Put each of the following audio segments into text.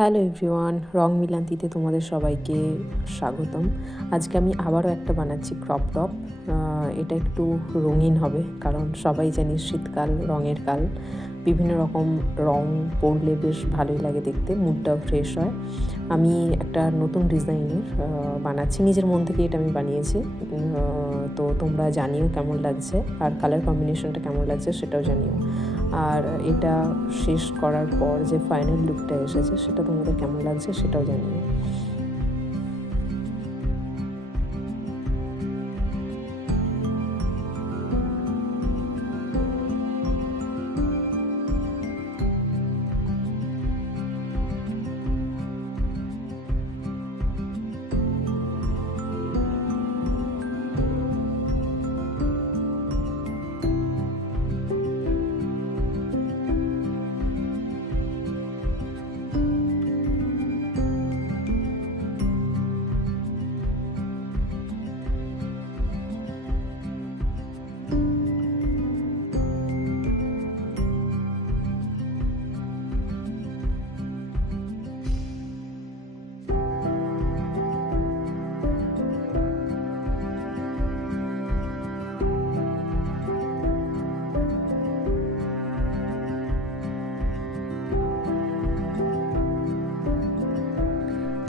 Hello everyone, রং মিলান্তিতে তোমাদের সবাইকে স্বাগতম। আজকে আমি আবারও একটা বানাচ্ছি ক্রপ টপ। এটা একটু রঙিন হবে, কারণ সবাই জানি শীতকাল রঙের কাল। বিভিন্ন রকম রং পরলে বেশ ভালোই লাগে দেখতে, মুডটাও ফ্রেশ হয়। আমি একটা নতুন ডিজাইনের বানাচ্ছি, নিজের মন থেকে এটা আমি বানিয়েছি। তো তোমরা জানিও কেমন লাগছে, আর কালার কম্বিনেশনটা কেমন লাগছে সেটাও জানিও। আর এটা শেষ করার পর যে ফাইনাল লুকটা এসেছে সেটা তোমাদের কেমন লাগছে সেটাও জানিও।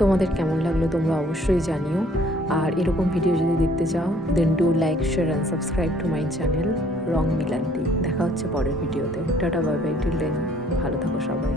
তোমাদের কেমন লাগলো তোমরা অবশ্যই জানিও। আর এরকম ভিডিও যদি দেখতে চাও, then do like, share and subscribe to my channel Rong Milanti. দেখা হচ্ছে পরের ভিডিওতে। Ta ta, bye bye, till then ভালো থাকো সবাই।